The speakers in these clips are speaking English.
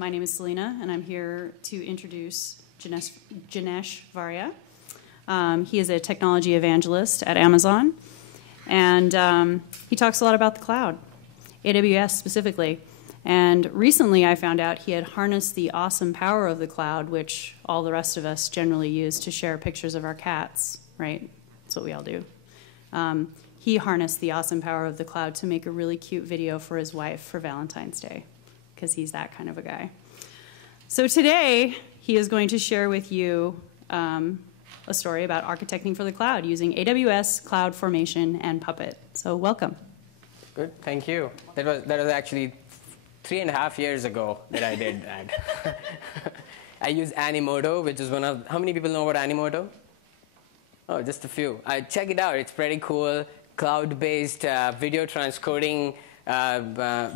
My name is Selena, and I'm here to introduce Janesh Varya. He is a technology evangelist at Amazon, and he talks a lot about the cloud, AWS specifically. And recently I found out he had harnessed the awesome power of the cloud, which all the rest of us generally use to share pictures of our cats, right? That's what we all do. He harnessed the awesome power of the cloud to make a really cute video for his wife for Valentine's Day, because he's that kind of a guy. So today, he is going to share with you a story about architecting for the cloud using AWS CloudFormation and Puppet. So welcome. Good, thank you. That was actually 3.5 years ago that I did that. I use Animoto, which is one of, how many people know about Animoto? Oh, just a few. Check it out, it's pretty cool. Cloud-based video transcoding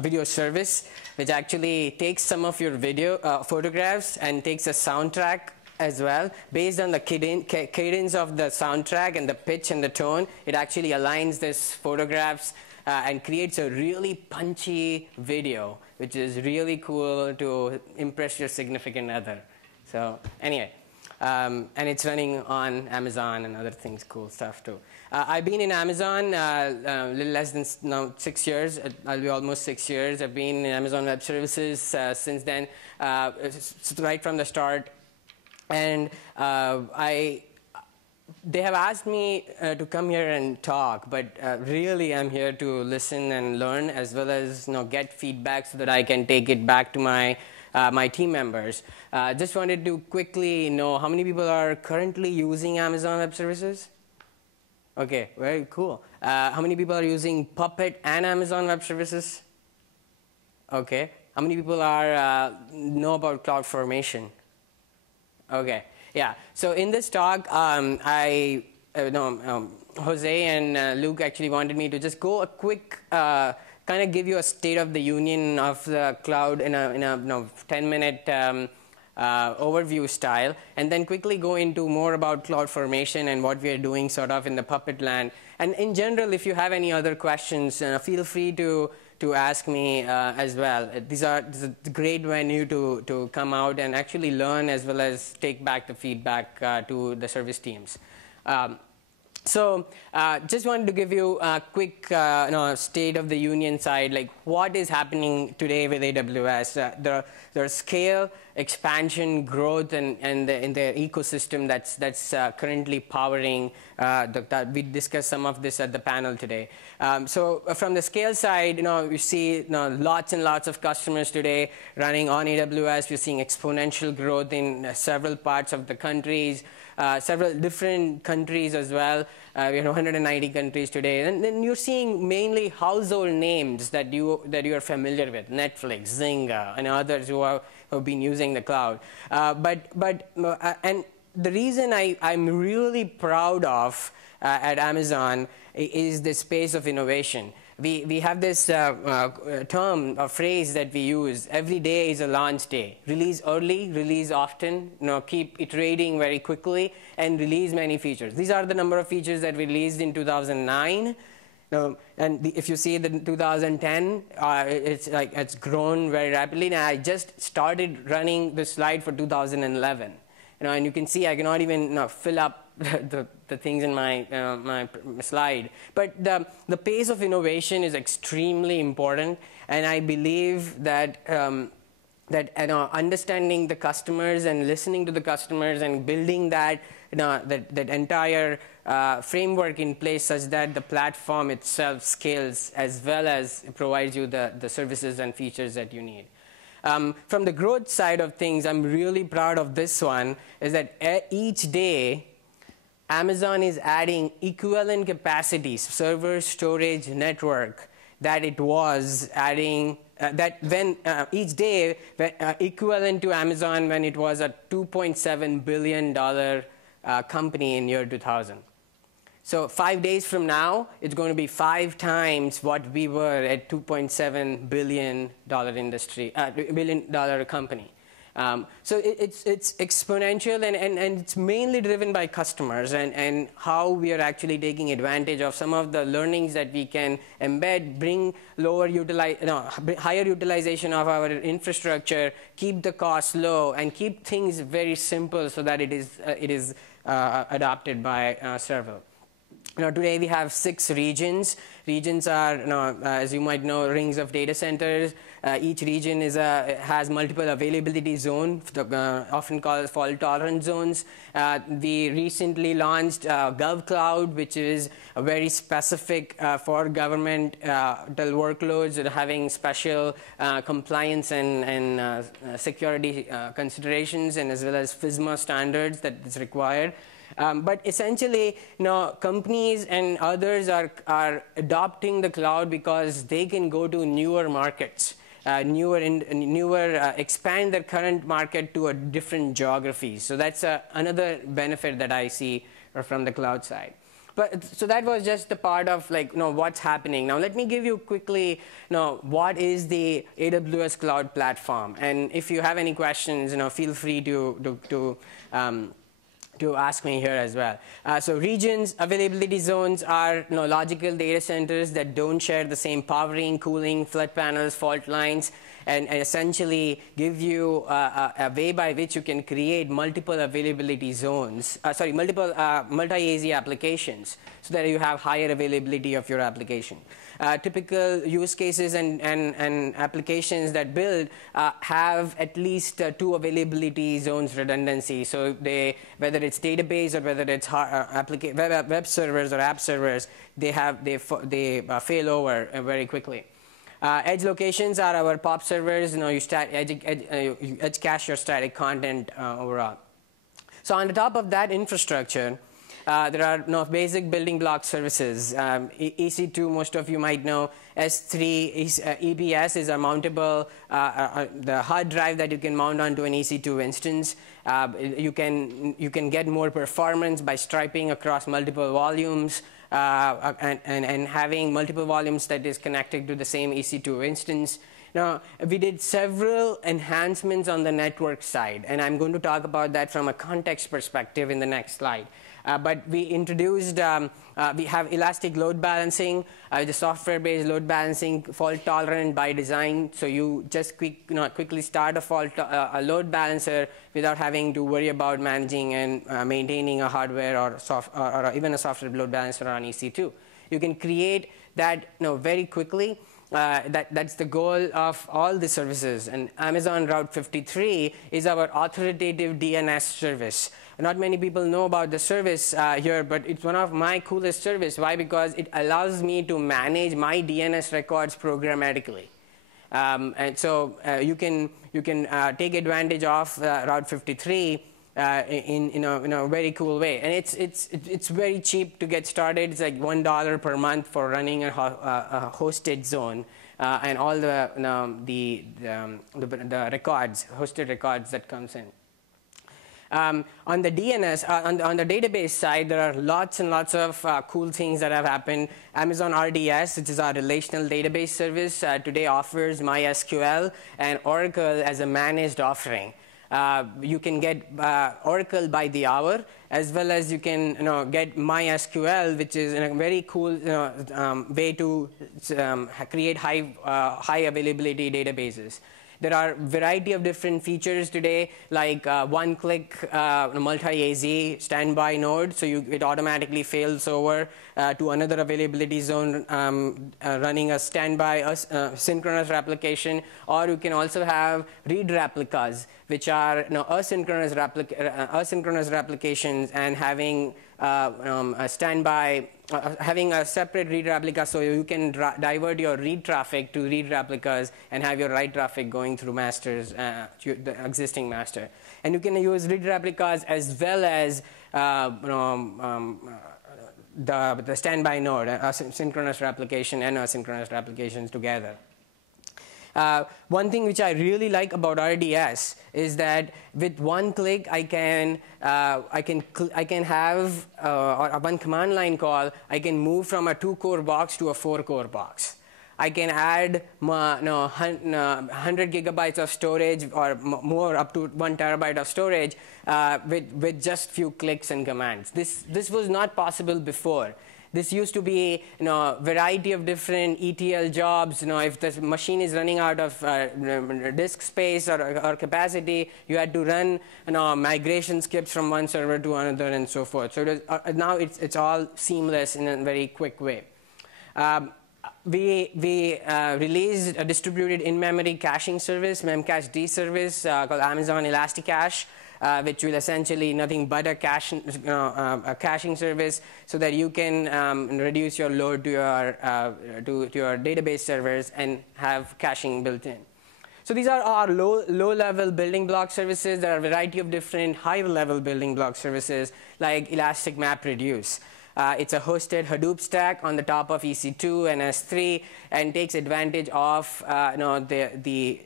video service, which actually takes some of your video photographs and takes a soundtrack as well. Based on the cadence of the soundtrack and the pitch and the tone, it actually aligns these photographs and creates a really punchy video, which is really cool to impress your significant other. So anyway, and it's running on Amazon and other things, cool stuff too. I've been in Amazon a little less than now 6 years. I'll be almost 6 years. I've been in Amazon Web Services since then, right from the start. And they have asked me to come here and talk, but really I'm here to listen and learn, as well as get feedback so that I can take it back to my my team members. Just wanted to quickly know how many people are currently using Amazon Web Services? Okay, very cool. How many people are using Puppet and Amazon Web Services? Okay. How many people are know about CloudFormation? Okay. Yeah. So in this talk, Jose and Luke actually wanted me to just go a quick kind of give you a state of the union of the cloud in a 10-minute overview style, and then quickly go into more about CloudFormation and what we are doing sort of in the Puppet land. And in general, if you have any other questions, feel free to ask me as well. This is a great venue to come out and actually learn, as well as take back the feedback to the service teams. So just wanted to give you a quick state of the union side, like what is happening today with AWS. Their scale, expansion, growth, and the ecosystem that's currently powering we discussed some of this at the panel today. So from the scale side, we see lots and lots of customers today running on AWS. We're seeing exponential growth in several parts of the countries. Several different countries as well. We have 190 countries today, and then you're seeing mainly household names that you are familiar with: Netflix, Zynga, and others who have been using the cloud. And the reason I'm really proud of at Amazon is the space of innovation. We have this term or phrase that we use: every day is a launch day. Release early, release often, keep iterating very quickly, and release many features. These are the number of features that we released in 2009. And if you see the 2010, it's grown very rapidly. And I just started running the slide for 2011. And you can see I cannot even fill up the things in my my slide. But the pace of innovation is extremely important, and I believe that understanding the customers and listening to the customers and building that that entire framework in place such that the platform itself scales as well as provides you the services and features that you need. From the growth side of things, I'm really proud of this one, is that each day Amazon is adding equivalent capacities, server, storage, network, that it was adding, that when each day equivalent to Amazon when it was a $2.7 billion company in year 2000. So 5 days from now, it's going to be 5 times what we were at $2.7 billion industry, billion-dollar company. So it's exponential, and it's mainly driven by customers and how we are actually taking advantage of some of the learnings that we can embed, bring higher utilization of our infrastructure, keep the costs low, and keep things very simple so that it is adopted by Servo. Today we have 6 regions. Regions are, as you might know, rings of data centers. Each region has multiple availability zones, often called fault-tolerant zones. We recently launched GovCloud, which is a very specific for government workloads that are having special compliance and security considerations, and as well as FISMA standards that is required. But essentially, companies and others are adopting the cloud because they can go to newer markets, expand their current market to a different geography. So that's another benefit that I see from the cloud side. So that was just the part of what's happening. Now let me give you quickly what is the AWS Cloud Platform, and if you have any questions, feel free to ask me here as well. So regions, availability zones are logical data centers that don't share the same powering, cooling, flood panels, fault lines, and essentially give you a way by which you can create multiple availability zones, multiple multi-AZ applications, so that you have higher availability of your application. Typical use cases and applications that build have at least 2 availability zones redundancy. So whether it's database or whether it's web servers or app servers, they fail over very quickly. Edge locations are our POP servers. You edge cache your static content overall. So on the top of that infrastructure, there are basic building block services. EC2, most of you might know. S3, EBS is a mountable, the hard drive that you can mount onto an EC2 instance. You can get more performance by striping across multiple volumes and having multiple volumes that is connected to the same EC2 instance. Now, we did several enhancements on the network side, and I'm going to talk about that from a context perspective in the next slide. But we introduced, we have elastic load balancing, the software-based load balancing, fault-tolerant by design. So you just quickly start a load balancer without having to worry about managing and maintaining a hardware or even a software load balancer on EC2. You can create that very quickly. That's the goal of all the services. And Amazon Route 53 is our authoritative DNS service. Not many people know about the service here, but it's one of my coolest services. Why? Because it allows me to manage my DNS records programmatically. And so you can take advantage of Route 53 in a very cool way, and it's very cheap to get started. It's like $1 per month for running a hosted zone and all the records, hosted records that comes in. On the DNS, on the database side, there are lots and lots of cool things that have happened. Amazon RDS, which is our relational database service, today offers MySQL and Oracle as a managed offering. You can get Oracle by the hour, as well as you can get MySQL, which is a very cool way to create high availability databases. There are a variety of different features today, like one-click multi-AZ standby node, so it automatically fails over to another availability zone running a standby synchronous replication, or you can also have read replicas, which are asynchronous replications, and having a standby, having a separate read replica, so you can divert your read traffic to read replicas and have your write traffic going through masters, the existing master. And you can use read replicas as well as the standby node, synchronous replication and asynchronous replications together. One thing which I really like about RDS is that with one click, I can have one command line call. I can move from a 2-core box to a 4-core box. I can add 100 gigabytes of storage or more, up to 1 terabyte of storage with just few clicks and commands. This was not possible before. This used to be a variety of different ETL jobs. If the machine is running out of disk space or capacity, you had to run migration scripts from one server to another and so forth. So now it's all seamless in a very quick way. We released a distributed in-memory caching service, memcached service called Amazon Elasticache, which will essentially nothing but a caching service, so that you can reduce your load to your database servers and have caching built in. So these are our low-level building block services. There are a variety of different high-level building block services like Elastic MapReduce. It's a hosted Hadoop stack on the top of EC2 and S3, and takes advantage of the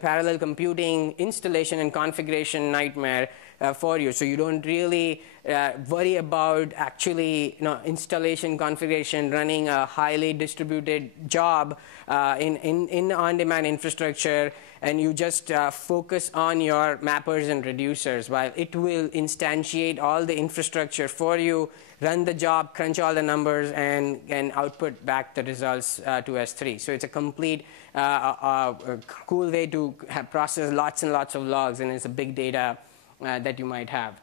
parallel computing installation and configuration nightmare for you. So you don't really worry about actually installation, configuration, running a highly distributed job in on-demand infrastructure, and you just focus on your mappers and reducers, while it will instantiate all the infrastructure for you, run the job, crunch all the numbers, and output back the results to S3. So it's a complete cool way to process lots and lots of logs, and it's a big data that you might have.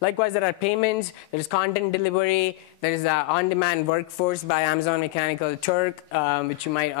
Likewise, there are payments, there is content delivery, there is on-demand workforce by Amazon Mechanical Turk, which you might,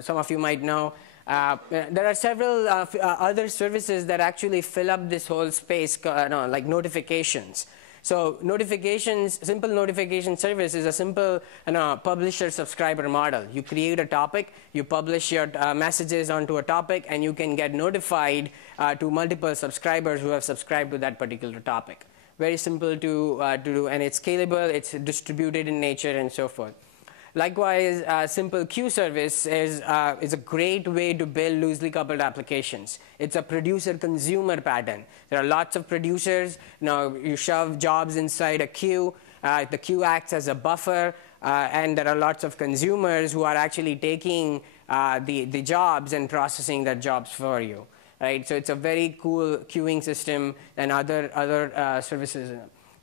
some of you might know. There are several other services that actually fill up this whole space, like notifications. So notifications, simple notification service is a simple publisher-subscriber model. You create a topic, you publish your messages onto a topic, and you can get notified to multiple subscribers who have subscribed to that particular topic. Very simple to do, and it's scalable, it's distributed in nature, and so forth. Likewise, simple queue service is a great way to build loosely coupled applications. It's a producer-consumer pattern. There are lots of producers. You shove jobs inside a queue. The queue acts as a buffer, and there are lots of consumers who are actually taking the jobs and processing their jobs for you. Right? So it's a very cool queuing system and other services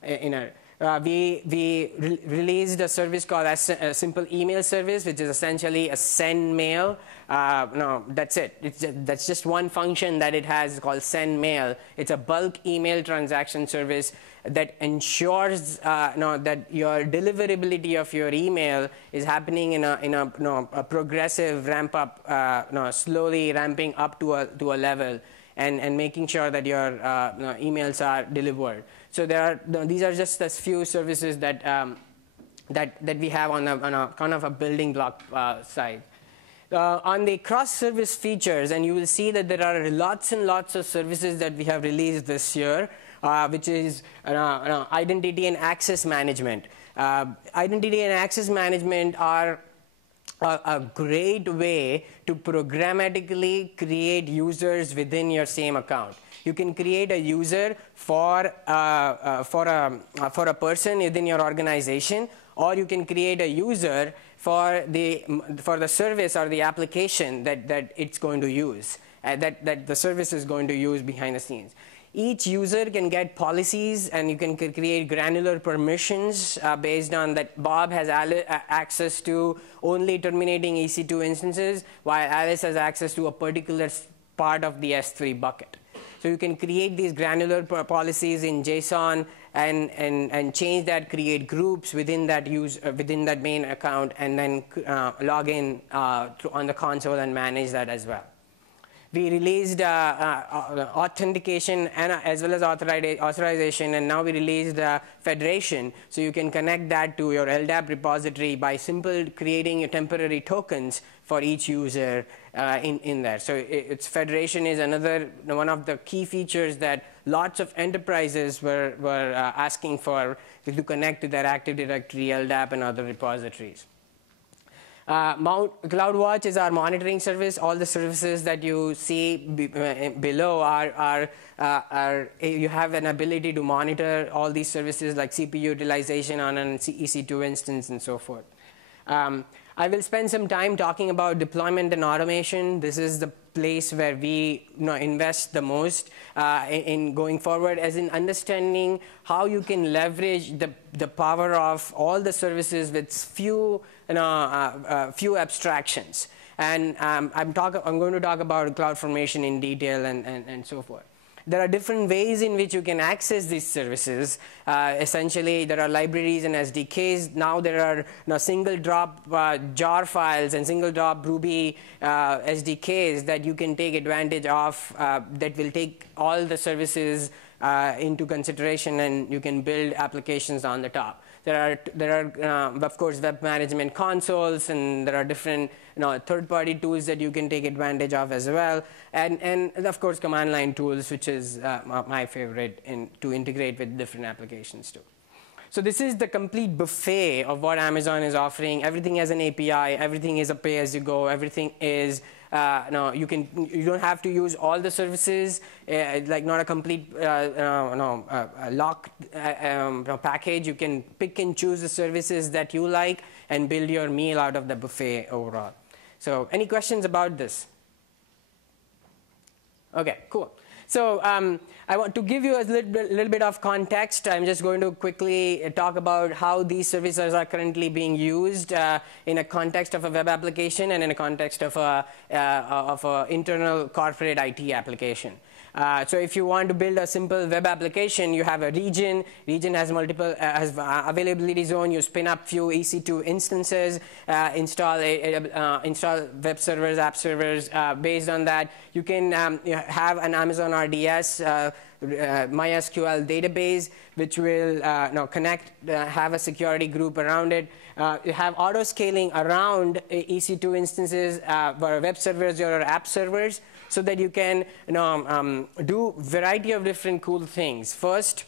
in it. We released a service called a simple email service, which is essentially a send mail. That's it. That's just one function that it has called send mail. It's a bulk email transaction service that ensures that your deliverability of your email is happening in a progressive ramp up, slowly ramping up to a level, and making sure that your emails are delivered. So these are just a few services that we have on a kind of a building block side. On the cross-service features, and you will see that there are lots and lots of services that we have released this year, which is identity and access management. Identity and access management are a great way to programmatically create users within your same account. You can create a user for a person within your organization, or you can create a user for the service or the application that it's going to use, that the service is going to use behind the scenes. Each user can get policies, and you can create granular permissions based on that. Bob has access to only terminating EC2 instances, while Alice has access to a particular part of the S3 bucket. So you can create these granular policies in JSON and change that, create groups within that within that main account, and then log in on the console and manage that as well. We released authentication and as well as authorization, and now we released federation, so you can connect that to your LDAP repository by simply creating temporary tokens for each user in there. So federation is another one of the key features that lots of enterprises were asking for to connect to their Active Directory, LDAP, and other repositories. CloudWatch is our monitoring service. All the services that you see below are you have an ability to monitor all these services like CPU utilization on an EC2 instance and so forth. I will spend some time talking about deployment and automation. This is the place where we invest the most in going forward, as in understanding how you can leverage the power of all the services with few abstractions. And I'm going to talk about CloudFormation in detail and so forth. There are different ways in which you can access these services. Essentially, there are libraries and SDKs. Now there are single drop jar files and single drop Ruby SDKs that you can take advantage of that will take all the services into consideration, and you can build applications on the top. There are of course, web management consoles, and there are different third-party tools that you can take advantage of as well, and of course, command line tools, which is my favorite to integrate with different applications too. So this is the complete buffet of what Amazon is offering. Everything has an API. Everything is a pay-as-you-go. Everything is you don't have to use all the services. Like not a complete locked package. You can pick and choose the services that you like and build your meal out of the buffet overall. So any questions about this? Okay, cool. So I want to give you a little bit of context. I'm just going to quickly talk about how these services are currently being used in a context of a web application and in a context of a internal corporate IT application. So if you want to build a simple web application, you have a region. Region has multiple availability zone. You spin up few EC2 instances, install web servers, app servers. Based on that, you can have an Amazon RDS MySQL database, which will connect, have a security group around it. You have auto scaling around EC2 instances for web servers or app servers, so that you can do variety of different cool things. First,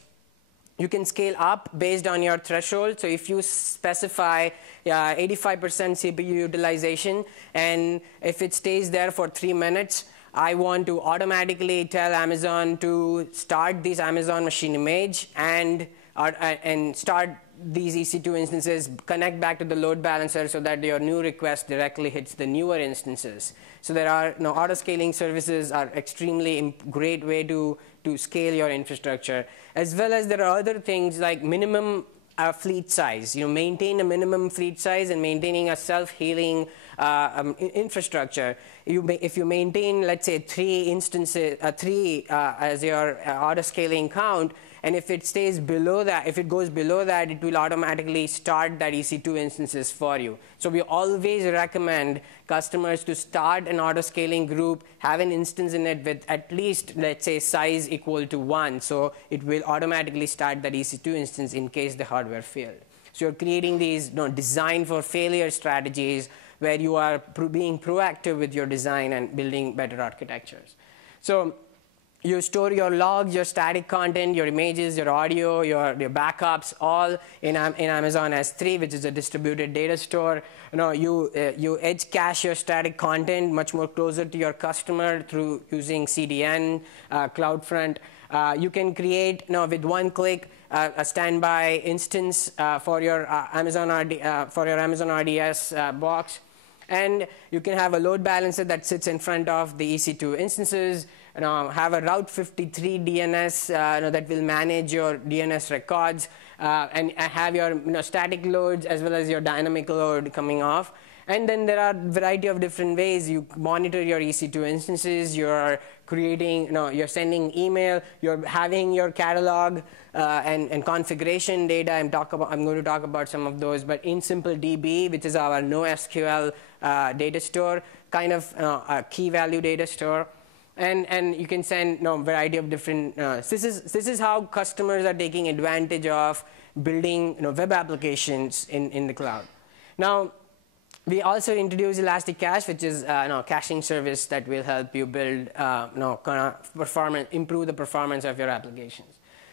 you can scale up based on your threshold. So if you specify 85% CPU utilization, and if it stays there for 3 minutes, I want to automatically tell Amazon to start this Amazon machine image and start these EC2 instances, connect back to the load balancer so that your new request directly hits the newer instances. So there are auto scaling services are extremely great way to scale your infrastructure, as well as there are other things like minimum fleet size. Maintain a minimum fleet size and maintaining a self-healing infrastructure. If you maintain, let's say, 3 instances, 3 as your auto scaling count, and if it stays below that, if it goes below that, it will automatically start that EC2 instances for you. So we always recommend customers to start an auto scaling group, have an instance in it with at least, let's say, size equal to 1. So it will automatically start that EC2 instance in case the hardware failed. So you're creating these design for failure strategies where you are being proactive with your design and building better architectures. So you store your logs, your static content, your images, your audio, your backups, all in Amazon S3, which is a distributed data store. You edge cache your static content much more closer to your customer through using CDN, CloudFront. You can create with one click a standby instance for your Amazon RDS box. And you can have a load balancer that sits in front of the EC2 instances. Have a Route 53 DNS that will manage your DNS records, and have your static loads as well as your dynamic load coming off. And then there are a variety of different ways you monitor your EC2 instances. You're creating, you're sending email. You're having your catalog and configuration data. I'm going to talk about some of those. But in SimpleDB, which is our NoSQL data store, kind of a key value data store. And you can send variety of different. This is how customers are taking advantage of building web applications in the cloud. Now, we also introduced Elastic Cache, which is caching service that will help you build performance, improve the performance of your applications.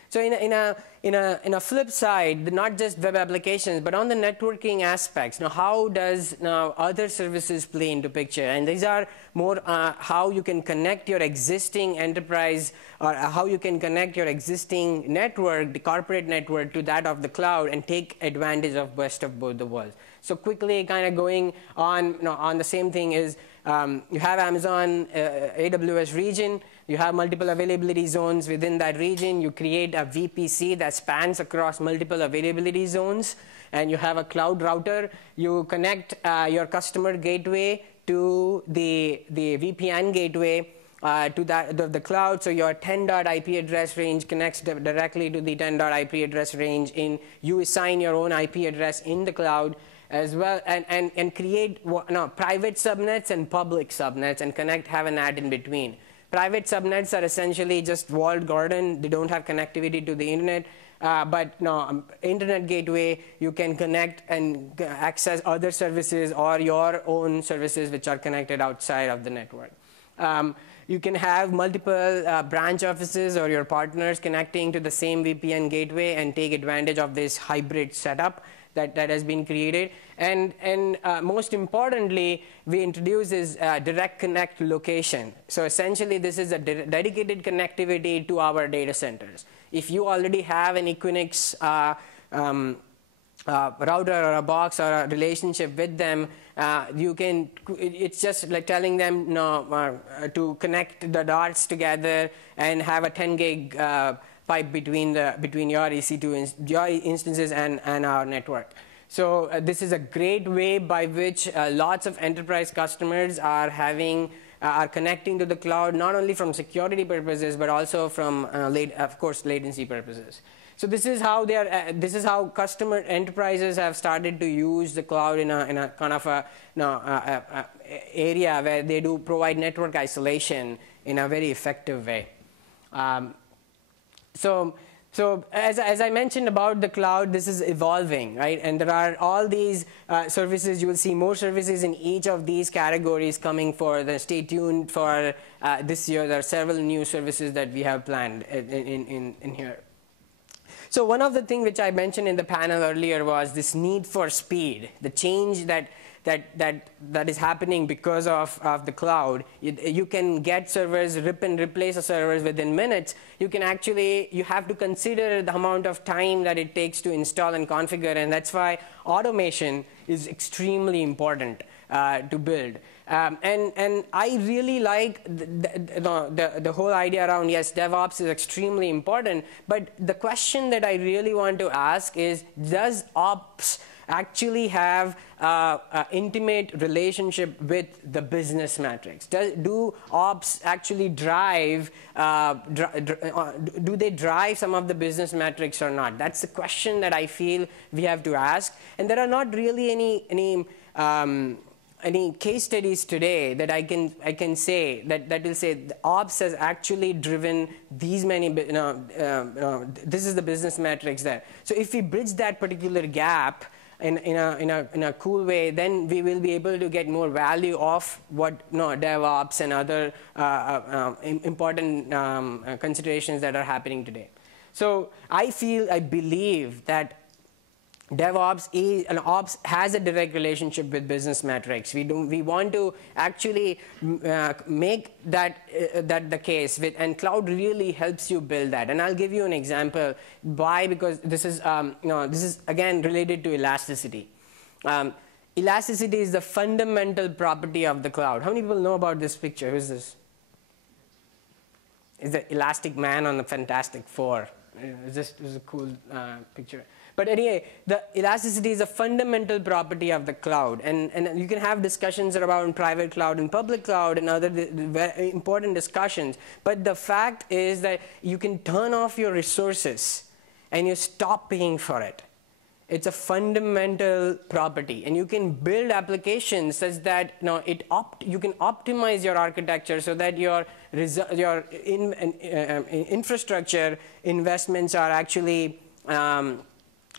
So in a flip side, not just web applications, but on the networking aspects, now how does now other services play into picture? And these are more how you can connect your existing enterprise, or how you can connect your existing network, the corporate network, to that of the cloud and take advantage of best of both the worlds. So quickly kind of going on the same thing is you have Amazon AWS region. You have multiple availability zones within that region. You create a VPC that spans across multiple availability zones. And you have a cloud router. You connect your customer gateway to the VPN gateway to the cloud. So your 10.IP address range connects directly to the 10.IP address range. You assign your own IP address in the cloud as well, and create private subnets and public subnets, and have an NAT in between. Private subnets are essentially just walled garden. They don't have connectivity to the internet. But internet gateway, you can connect and access other services or your own services which are connected outside of the network. You can have multiple branch offices or your partners connecting to the same VPN gateway and take advantage of this hybrid setup that has been created. And most importantly, we introduce is direct connect location. So essentially, this is a dedicated connectivity to our data centers. If you already have an Equinix router or a box or a relationship with them, it's just like telling them to connect the dots together and have a 10 gig pipe between your EC2 your instances and our network. So this is a great way by which lots of enterprise customers are connecting to the cloud, not only from security purposes but also from of course latency purposes. So this is how customer enterprises have started to use the cloud in a kind of area where they do provide network isolation in a very effective way. So as I mentioned about the cloud, this is evolving, right? And there are all these services. You will see more services in each of these categories coming stay tuned for this year. There are several new services that we have planned in here. So one of the things which I mentioned in the panel earlier was this need for speed, the change that is happening because of the cloud. You can get servers, rip and replace the servers within minutes. You have to consider the amount of time that it takes to install and configure, and that's why automation is extremely important to build. And I really like the whole idea around, yes, DevOps is extremely important, but the question that I really want to ask is, does ops actually have an intimate relationship with the business metrics? Do ops actually drive, do they drive some of the business metrics or not? That's the question that I feel we have to ask. And there are not really any case studies today that I can say that will say the ops has actually driven these many, this is the business metrics there. So if we bridge that particular gap in a cool way, then we will be able to get more value of what DevOps and other important considerations that are happening today. So I believe that DevOps and ops has a direct relationship with business metrics. We want to actually make that the case, and cloud really helps you build that. And I'll give you an example. Why? Because this is again related to elasticity. Elasticity is the fundamental property of the cloud. How many people know about this picture? Who is this? It's the Elastic Man on the Fantastic Four. It was a cool picture. But anyway, the elasticity is a fundamental property of the cloud. And you can have discussions around private cloud and public cloud and other very important discussions. But the fact is that you can turn off your resources and you stop paying for it. It's a fundamental property. And you can build applications such that you can optimize your architecture so that your infrastructure investments are actually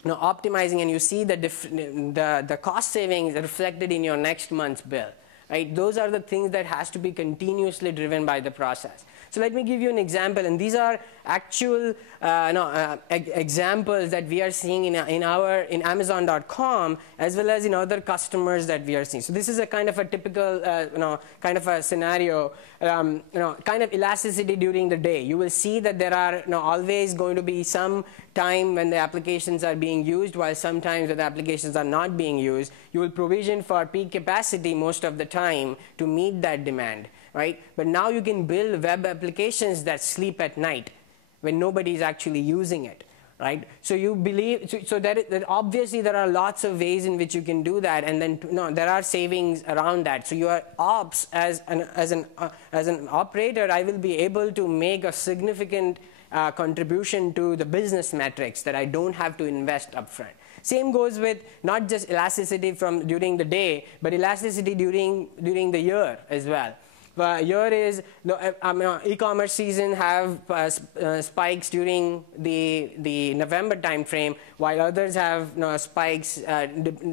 optimizing, and you see the cost savings reflected in your next month's bill. right? Those are the things that has to be continuously driven by the process. So let me give you an example, and these are actual examples that we are seeing in Amazon.com as well as in other customers that we are seeing. So this is a kind of a typical kind of a scenario, kind of elasticity during the day. You will see that there are always going to be some time when the applications are being used, while sometimes when the applications are not being used. You will provision for peak capacity most of the time to meet that demand. Right? But now you can build web applications that sleep at night when nobody is actually using it. Right? So you believe, that obviously there are lots of ways in which you can do that, and then there are savings around that. So your ops as an operator, I will be able to make a significant contribution to the business metrics that I don't have to invest upfront. Same goes with not just elasticity from during the day, but elasticity during the year as well. Here is e-commerce season have spikes during the November timeframe, while others have spikes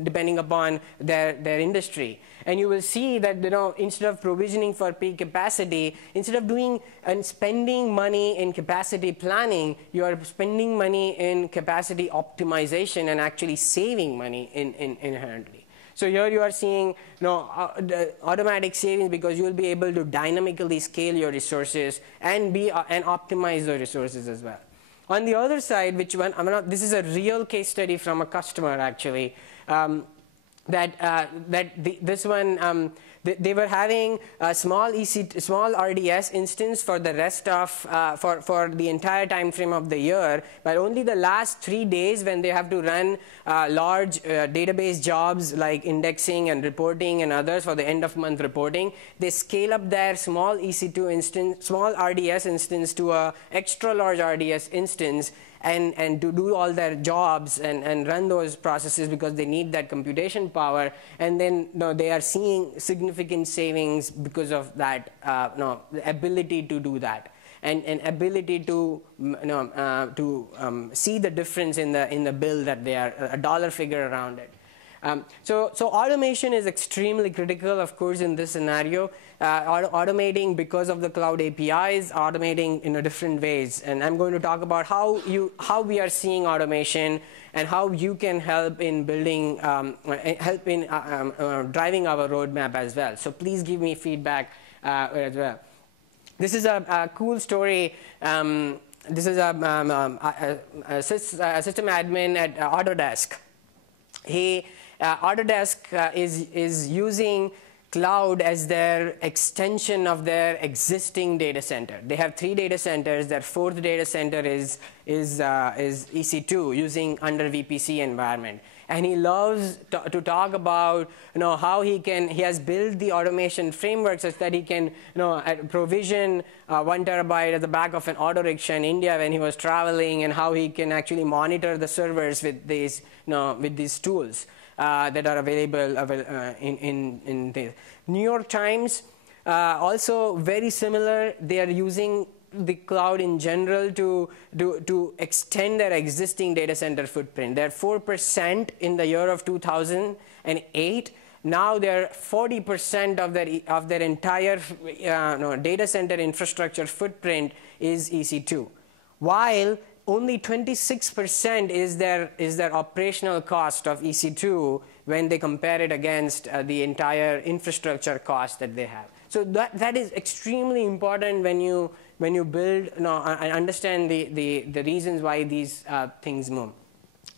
depending upon their industry. And you will see that instead of provisioning for peak capacity, instead of doing and spending money in capacity planning, you are spending money in capacity optimization and actually saving money inherently. So here you are seeing automatic savings because you will be able to dynamically scale your resources and optimize the resources as well. On the other side, this is a real case study from a customer actually. They were having a small RDS instance for the rest of for the entire time frame of the year, but only the last 3 days when they have to run large database jobs like indexing and reporting and others for the end of month reporting, they scale up their small EC2 instance, small RDS instance to a extra large RDS instance. And to do all their jobs and run those processes because they need that computation power, and then they are seeing significant savings because of that the ability to do that and ability to see the difference in the bill that they are a dollar figure around it. So automation is extremely critical, of course, in this scenario. Automating because of the cloud APIs, automating in different ways. And I'm going to talk about how we are seeing automation and how you can help in building, driving our roadmap as well. So please give me feedback as well. This is a cool story. This is a system admin at Autodesk. Autodesk is using cloud as their extension of their existing data center. They have 3 data centers. Their 4th data center is EC2 using under VPC environment. And he loves to talk about how he has built the automation framework such that he can provision 1 terabyte at the back of an auto rickshaw in India when he was traveling, and how he can actually monitor the servers with these tools that are available in the New York Times. Also very similar. They are using the cloud in general to extend their existing data center footprint. They're 4% in the year of 2008. Now they're 40% of their entire data center infrastructure footprint is EC2, while only 26% is their operational cost of EC2 when they compare it against the entire infrastructure cost that they have. So that is extremely important when you build and understand the reasons why these things move.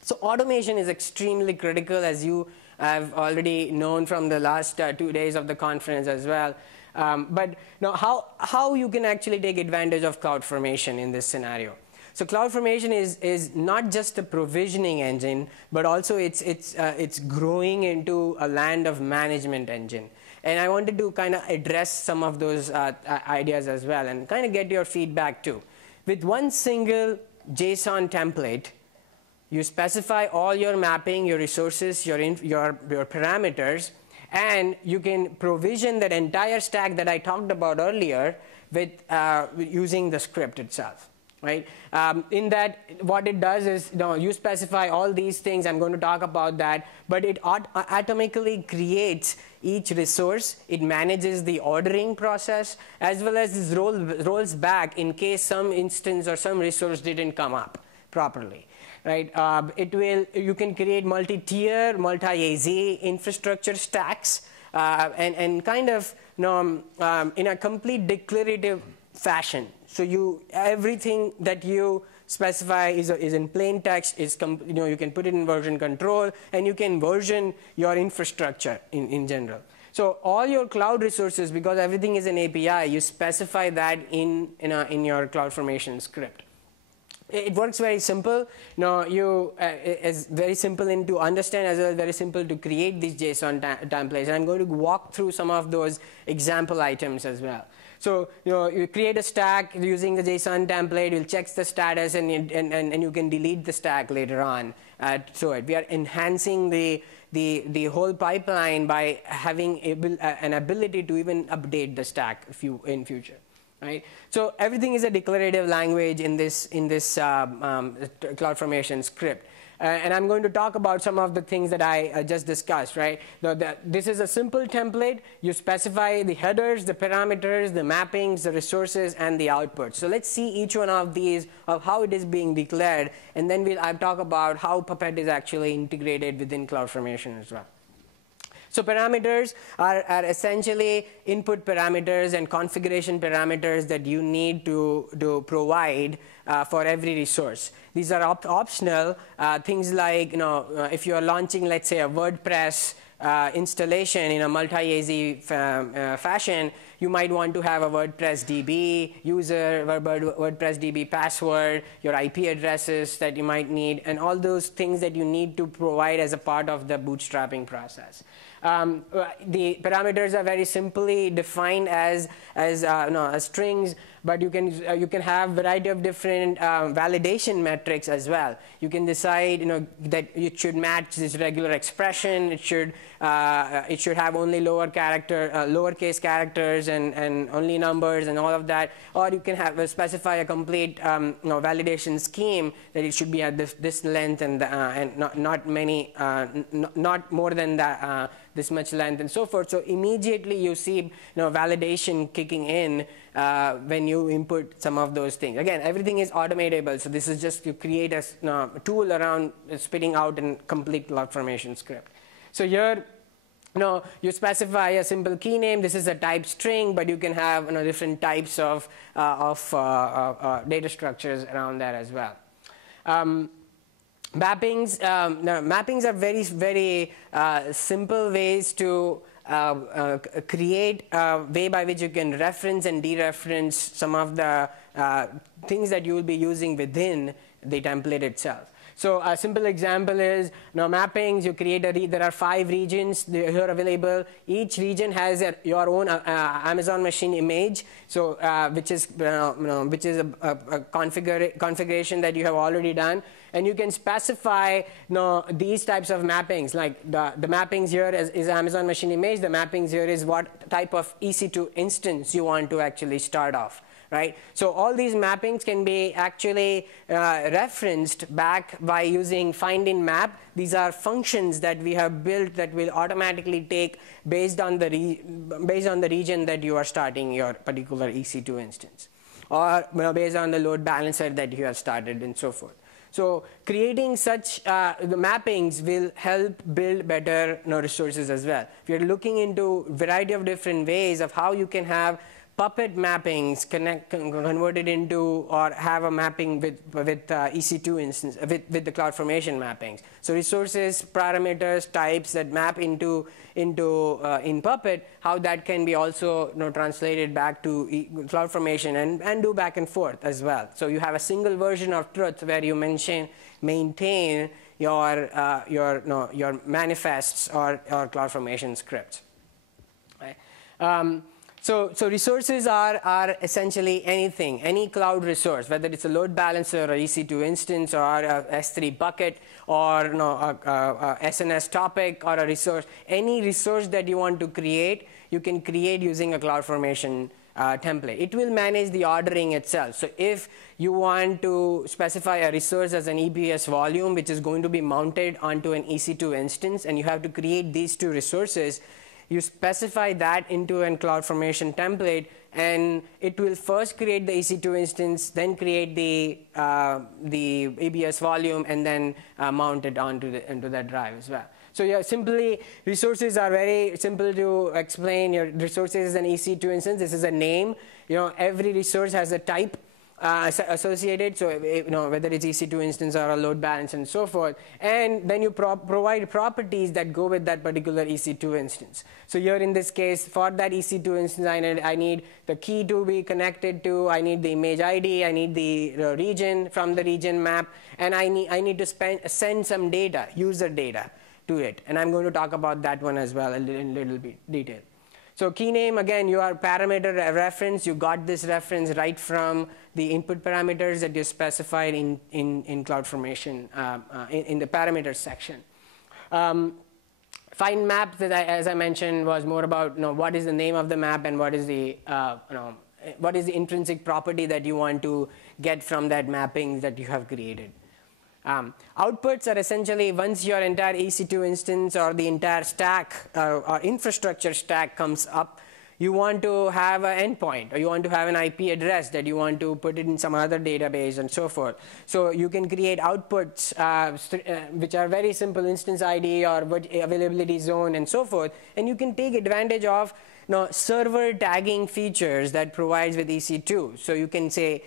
So automation is extremely critical, as you have already known from the last 2 days of the conference as well. But how you can actually take advantage of CloudFormation in this scenario. So CloudFormation is not just a provisioning engine, but also it's growing into a land of management engine. And I wanted to kind of address some of those ideas as well and kind of get your feedback too. With one single JSON template, you specify all your mapping, your resources, your parameters, and you can provision that entire stack that I talked about earlier with using the script itself. right? In that, what it does is, you specify all these things. I'm going to talk about that, but it atomically creates each resource. It manages the ordering process, as well as this rolls back in case some instance or some resource didn't come up properly, right? You can create multi-tier, multi-AZ infrastructure stacks, and kind of, in a complete declarative fashion. So everything that you specify is in plain text. You can put it in version control, and you can version your infrastructure in general. So all your cloud resources, because everything is an API, you specify that in your CloudFormation script. It works very simple. It's very simple to understand, as well as very simple to create these JSON templates. And I'm going to walk through some of those example items as well. So you create a stack using the JSON template. You'll check the status, and you can delete the stack later on. We are enhancing the whole pipeline by having an ability to even update the stack in future. Right? So everything is a declarative language in this CloudFormation script. And I'm going to talk about some of the things that I just discussed, right? This is a simple template. You specify the headers, the parameters, the mappings, the resources, and the output. So let's see each one of these, of how it is being declared, and then I'll talk about how Puppet is actually integrated within CloudFormation as well. So parameters are essentially input parameters and configuration parameters that you need to provide for every resource. These are optional. Things like, if you are launching, let's say, a WordPress installation in a multi-AZ fashion, you might want to have a WordPress DB user, WordPress DB password, your IP addresses that you might need, and all those things that you need to provide as a part of the bootstrapping process. The parameters are very simply defined as strings, but you can have a variety of different validation metrics as well. You can decide that it should match this regular expression. It should have only lowercase characters and only numbers and all of that. Or you can specify a complete validation scheme that it should be at this length and not more than that. This much length and so forth. So immediately you see validation kicking in when you input some of those things. Again, everything is automatable. So this is just to create a tool around spitting out a complete CloudFormation script. So here, you specify a simple key name. This is a type string, but you can have different types of data structures around that as well. Mappings. Mappings are very, very simple ways to create a way by which you can reference and dereference some of the things that you will be using within the template itself. So a simple example is mappings. You create there are 5 regions here available. Each region has your own Amazon machine image. So which is a configuration that you have already done. And you can specify these types of mappings. Like the mappings here is Amazon machine image. The mappings here is what type of EC2 instance you want to actually start off. Right? So all these mappings can be actually referenced back by using find in map. These are functions that we have built that will automatically take based on the region that you are starting your particular EC2 instance, or based on the load balancer that you have started and so forth. So creating such the mappings will help build better resources as well. If you're looking into a variety of different ways of how you can have Puppet mappings converted into, or have a mapping with EC2 instance, with the CloudFormation mappings. So resources, parameters, types that map into in Puppet, how that can be also translated back to CloudFormation and do back and forth as well. So you have a single version of truth where you maintain your manifests or CloudFormation scripts. Right? So resources are essentially anything, any cloud resource, whether it's a load balancer or EC2 instance or a S3 bucket or a SNS topic or a resource. Any resource that you want to create, you can create using a CloudFormation template. It will manage the ordering itself. So if you want to specify a resource as an EBS volume, which is going to be mounted onto an EC2 instance, and you have to create these two resources, you specify that into a CloudFormation template, and it will first create the EC2 instance, then create the EBS volume, and then mount it into that drive as well. So yeah, simply, resources are very simple to explain. Your resources is an EC2 instance. This is a name. Every resource has a type associated. So whether it's EC2 instance or a load balance and so forth. And then you provide properties that go with that particular EC2 instance. So here in this case, for that EC2 instance, I need the key to be connected to. I need the image ID. I need the region from the region map. And I need to send some data, user data, to it. And I'm going to talk about that one as well in a little bit detail. So key name, again, your parameter reference. You got this reference right from the input parameters that you specified in CloudFormation in the parameters section. Find map, that as I mentioned, was more about what is the name of the map and what is the intrinsic property that you want to get from that mapping that you have created. Outputs are essentially once your entire EC2 instance or the entire stack or infrastructure stack comes up, you want to have an endpoint, or you want to have an IP address that you want to put it in some other database and so forth. So you can create outputs which are very simple, instance ID or availability zone and so forth, and you can take advantage of server tagging features that provides with EC2. So you can say,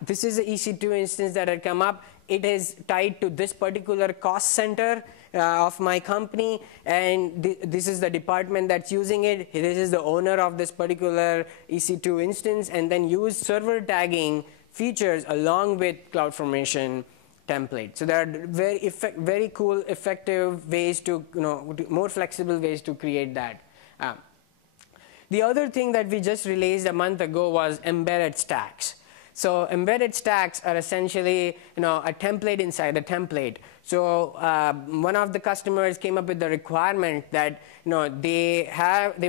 this is the EC2 instance that had come up. It is tied to this particular cost center of my company, and this is the department that's using it. This is the owner of this particular EC2 instance, and then use server tagging features along with CloudFormation template. So there are very cool, effective ways to, more flexible ways to create that. The other thing that we just released a month ago was embedded stacks. So embedded stacks are essentially a template inside a template. So one of the customers came up with the requirement that they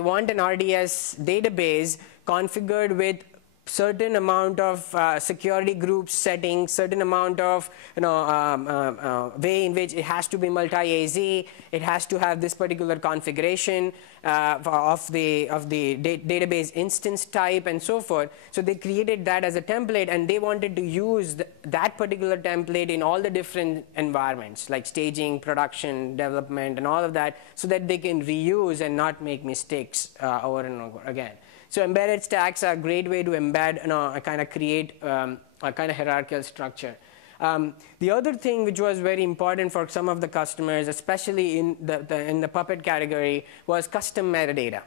want an RDS database configured with certain amount of security group settings, certain amount of way in which it has to be multi-AZ, it has to have this particular configuration of the database instance type and so forth. So they created that as a template, and they wanted to use that particular template in all the different environments like staging, production, development, and all of that, so that they can reuse and not make mistakes over and over again. So embedded stacks are a great way to embed, kind of create a kind of hierarchical structure. The other thing which was very important for some of the customers, especially in the Puppet category, was custom metadata.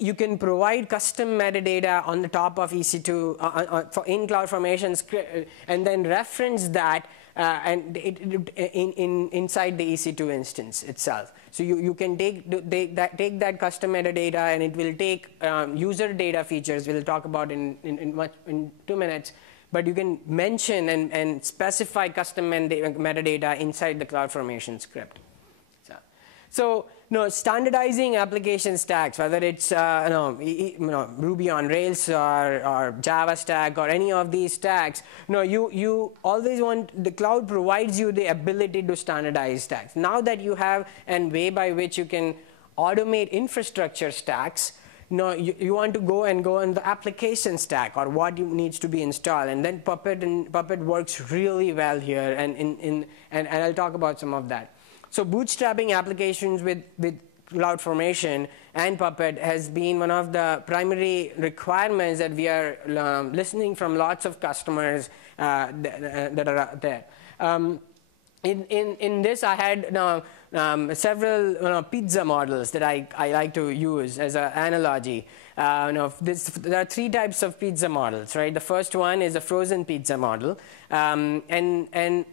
You can provide custom metadata on the top of EC2 in CloudFormation script, and then reference that inside the EC2 instance itself. So you can take that custom metadata, and it will take user data features we'll talk about in 2 minutes. But you can mention and specify custom metadata inside the CloudFormation script. So standardizing application stacks, whether it's Ruby on Rails or Java stack or any of these stacks, you always want, the cloud provides you the ability to standardize stacks. Now that you have a way by which you can automate infrastructure stacks, you want to go on the application stack or what needs to be installed, and then Puppet works really well here, and I'll talk about some of that. So bootstrapping applications with CloudFormation and Puppet has been one of the primary requirements that we are listening from lots of customers that are out there. In this, I had several pizza models that I like to use as an analogy. There are 3 types of pizza models, right? The first one is a frozen pizza model, and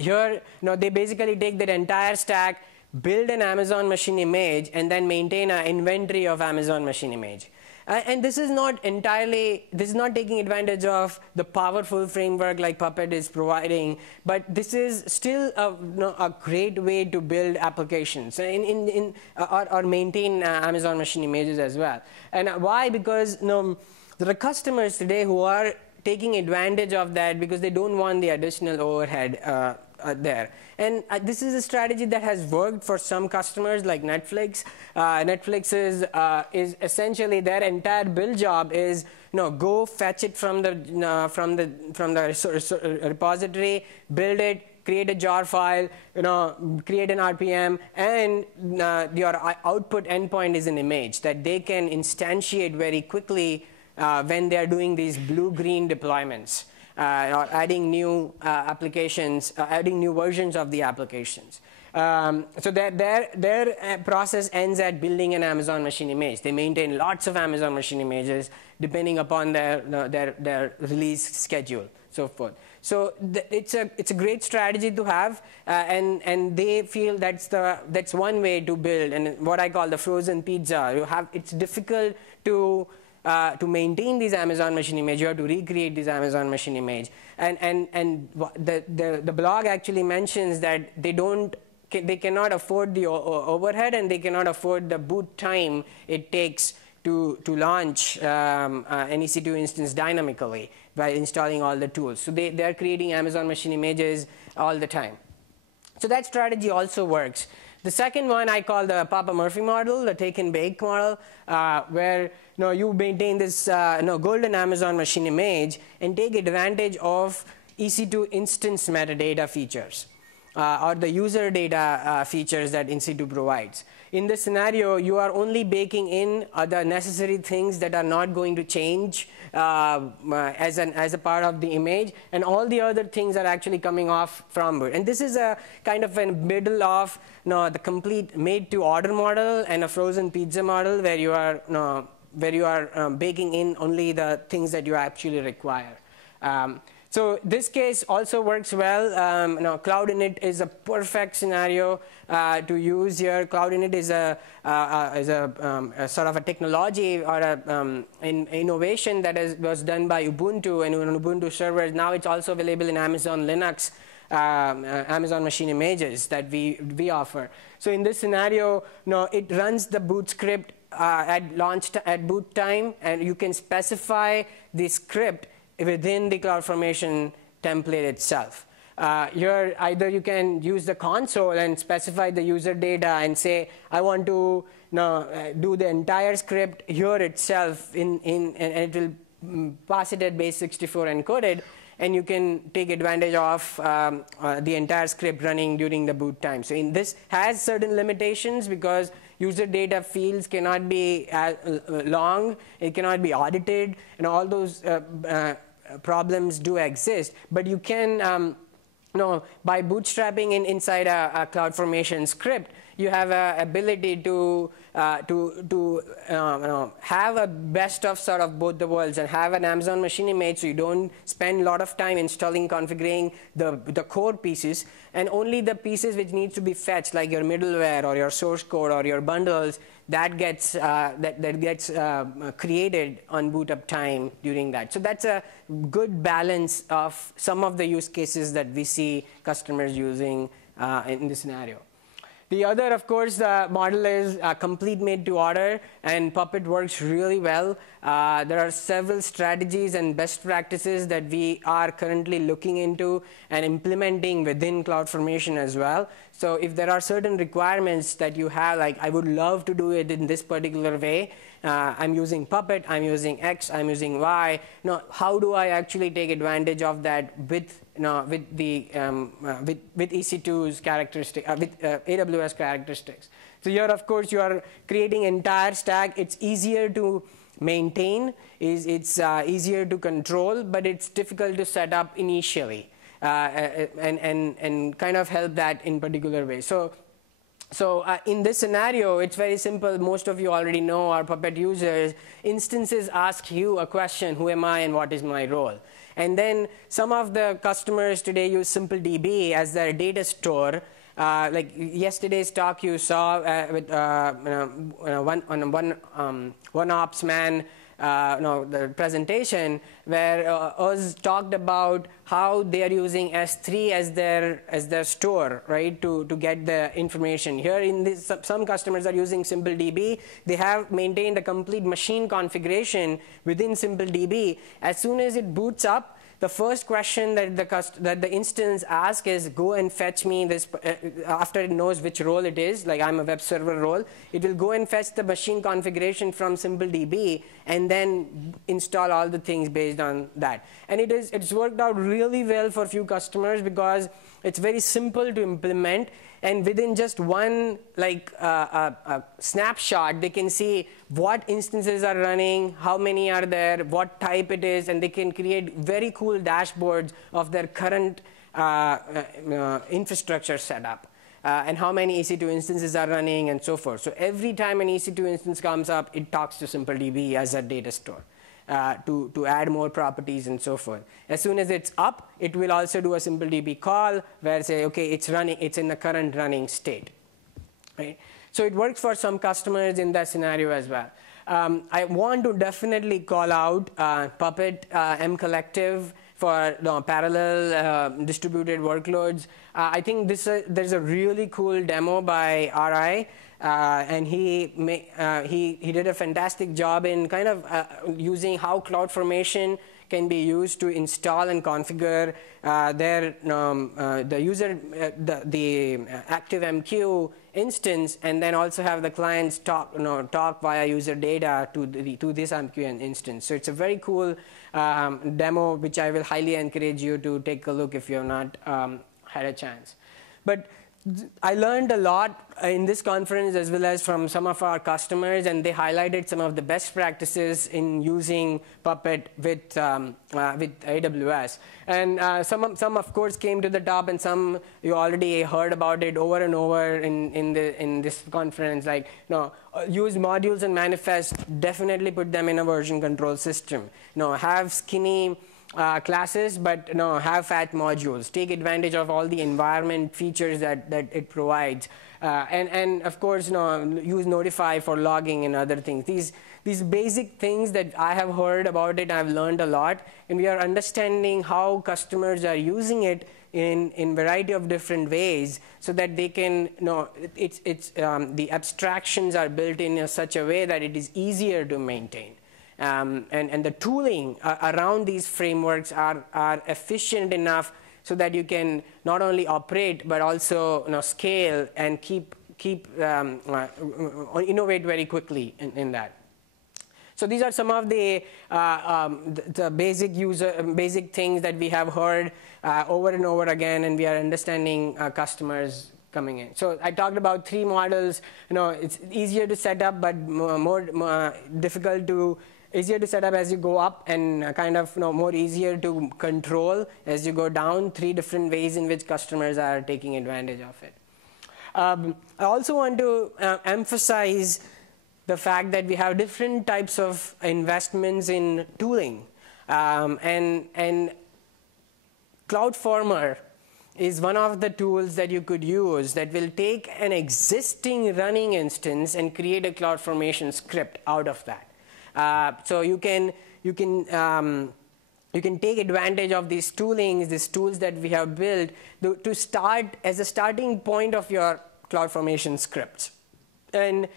here, they basically take that entire stack, build an Amazon machine image, and then maintain an inventory of Amazon machine image. And this is not taking advantage of the powerful framework like Puppet is providing, but this is still a great way to build applications or maintain Amazon machine images as well. And why? Because there are customers today who are taking advantage of that because they don't want the additional overhead there. And this is a strategy that has worked for some customers like Netflix. Netflix is essentially their entire build job is go fetch it from the repository, build it, create a jar file, create an RPM, and your output endpoint is an image that they can instantiate very quickly when they are doing these blue-green deployments. Or adding new applications, adding new versions of the applications. So their process ends at building an Amazon machine image. They maintain lots of Amazon machine images depending upon their release schedule, so forth. So it's a great strategy to have, and they feel that's one way to build, and what I call the frozen pizza. It's difficult to maintain these Amazon machine image, you have to recreate this Amazon machine image, and the blog actually mentions that they cannot afford the overhead, and they cannot afford the boot time it takes to launch an EC2 instance dynamically by installing all the tools. So they are creating Amazon machine images all the time. So that strategy also works. The second one I call the Papa Murphy model, the take and bake model, where you maintain this golden Amazon machine image and take advantage of EC2 instance metadata features or the user data features that EC2 provides. In this scenario, you are only baking in the necessary things that are not going to change as a part of the image, and all the other things are actually coming off from it. And this is a kind of a middle of the complete made-to-order model and a frozen pizza model, where you are baking in only the things that you actually require. So this case also works well. Cloud Init is a perfect scenario to use here. Cloud Init is a sort of a technology or an innovation that was done by Ubuntu and on Ubuntu servers. Now it's also available in Amazon Linux, Amazon machine images that we offer. So in this scenario, it runs the boot script at boot time, and you can specify the script within the CloudFormation template itself. Either you can use the console and specify the user data and say, I want to do the entire script here itself, and it will pass it at base 64 encoded, and you can take advantage of the entire script running during the boot time. So this has certain limitations because user data fields cannot be long, it cannot be audited, and all those problems do exist. But you can, by bootstrapping inside a CloudFormation script, you have an ability to have a best of sort of both the worlds and have an Amazon machine image, so you don't spend a lot of time installing, configuring the core pieces, and only the pieces which need to be fetched, like your middleware or your source code or your bundles, that gets created on boot up time during that. So that's a good balance of some of the use cases that we see customers using in this scenario. The other, of course, model is complete made to order, and Puppet works really well. There are several strategies and best practices that we are currently looking into and implementing within CloudFormation as well. So if there are certain requirements that you have, like I would love to do it in this particular way, I'm using Puppet, I'm using X, I'm using Y. How do I actually take advantage of that with EC2's characteristics, with AWS characteristics? So here, of course, you are creating entire stack. It's easier to maintain, it's easier to control, but it's difficult to set up initially and kind of help that in particular way. So in this scenario, it's very simple. Most of you already know, our Puppet users. Instances ask you a question: who am I and what is my role? And then some of the customers today use SimpleDB as their data store, Like yesterday's talk you saw with one ops man, the presentation where Oz talked about how they are using S3 as their store, right, to get the information. Here in this, some customers are using SimpleDB. They have maintained a complete machine configuration within SimpleDB. As soon as it boots up, the first question that the instance asks is, go and fetch me this, after it knows which role it is, like I'm a web server role, it will go and fetch the machine configuration from SimpleDB and then install all the things based on that. And it's worked out really well for a few customers because it's very simple to implement, and within just one snapshot, they can see what instances are running, how many are there, what type it is, and they can create very cool dashboards of their current infrastructure setup, and how many EC2 instances are running and so forth. So every time an EC2 instance comes up, it talks to SimpleDB as a data store. To add more properties and so forth. As soon as it's up, it will also do a SimpleDB call where say, okay, it's running, it's in the current running state. Right? So it works for some customers in that scenario as well. I want to definitely call out Puppet M-Collective for parallel distributed workloads. I think there's a really cool demo by RI. And he did a fantastic job in kind of using how CloudFormation can be used to install and configure the ActiveMQ instance, and then also have the clients talk via user data to this MQ instance. So it's a very cool demo, which I will highly encourage you to take a look if you have not had a chance. But I learned a lot in this conference as well as from some of our customers, and they highlighted some of the best practices in using Puppet with AWS. And some of course came to the top, and some you already heard about it over and over in this conference. Like use modules and manifests. Definitely put them in a version control system. Have skinny classes, but have fat modules. Take advantage of all the environment features that it provides, and of course, use Notify for logging and other things. These basic things that I have heard about it, I've learned a lot, and we are understanding how customers are using it in variety of different ways, so that they can the abstractions are built in such a way that it is easier to maintain. And the tooling around these frameworks are efficient enough so that you can not only operate but also scale and innovate very quickly in that. So these are some of the basic things that we have heard over and over again, and we are understanding customers coming in. So I talked about 3 models. It's easier to set up, but more difficult to. Easier to set up as you go up, and kind of more easier to control as you go down. 3 different ways in which customers are taking advantage of it. I also want to emphasize the fact that we have different types of investments in tooling, and CloudFormer is one of the tools that you could use that will take an existing running instance and create a CloudFormation script out of that. So you can take advantage of these toolings, these tools that we have built to start as a starting point of your CloudFormation scripts. And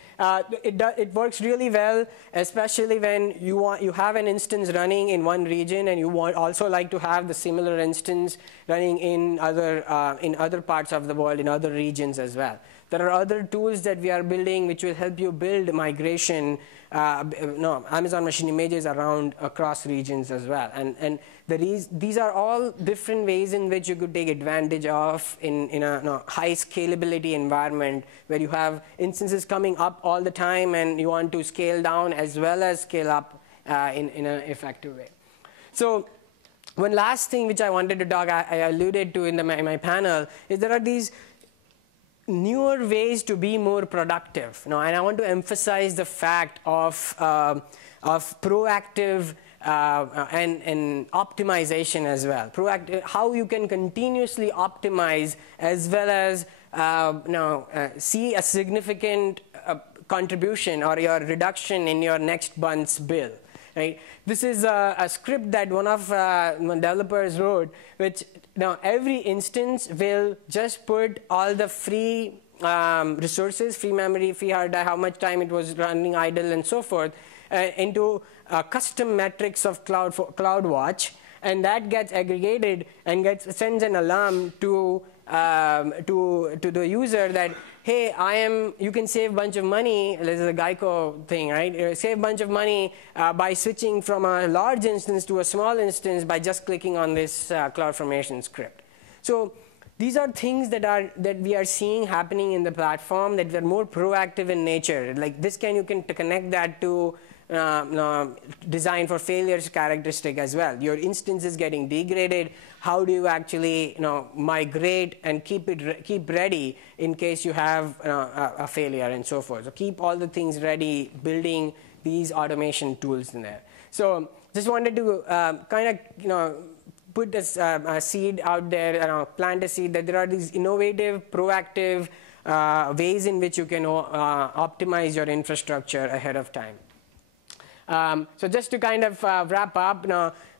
it works really well, especially when you have an instance running in one region, and you also like to have the similar instance running in other parts of the world, in other regions as well. There are other tools that we are building which will help you build migration, Amazon Machine Images across regions as well. And these are all different ways in which you could take advantage of in a high scalability environment where you have instances coming up all the time, and you want to scale down as well as scale up in an effective way. So one last thing which I wanted to talk, I alluded to in my panel, is there are these newer ways to be more productive. And I want to emphasize the fact of proactive and optimization as well. Proactive, how you can continuously optimize as well as see a significant contribution or your reduction in your next month's bill. Right? This is a script that one of developers wrote, which now every instance will just put all the free resources, free memory, free hard drive, how much time it was running idle, and so forth, into custom metrics of CloudWatch, and that gets aggregated and sends an alarm to the user that, hey, you can save a bunch of money. This is a Geico thing, right? Save a bunch of money by switching from a large instance to a small instance by just clicking on this CloudFormation script. So these are things that we are seeing happening in the platform that are more proactive in nature. Like this, you can connect that to design for failures characteristic as well. Your instance is getting degraded. How do you actually migrate and keep ready in case you have a failure and so forth? So keep all the things ready, building these automation tools in there. So just wanted to kind of put this seed out there, plant a seed that there are these innovative, proactive ways in which you can optimize your infrastructure ahead of time. So just to kind of wrap up,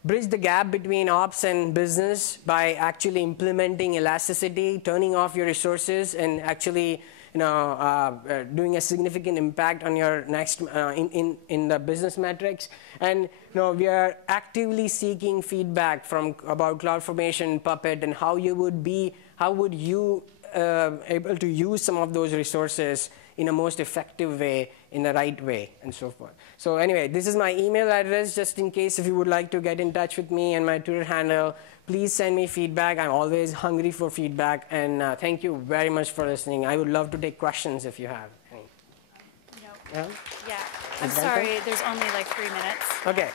bridge the gap between ops and business by actually implementing Elasticity, turning off your resources, and actually doing a significant impact on your next in the business metrics. And we are actively seeking feedback about CloudFormation, Puppet, and how would you able to use some of those resources in a most effective way, in the right way, and so forth. So anyway, this is my email address, just in case if you would like to get in touch with me, and my Twitter handle. Please send me feedback. I'm always hungry for feedback, and thank you very much for listening. I would love to take questions if you have any. Yeah, I'm sorry, there's only like 3 minutes. Okay.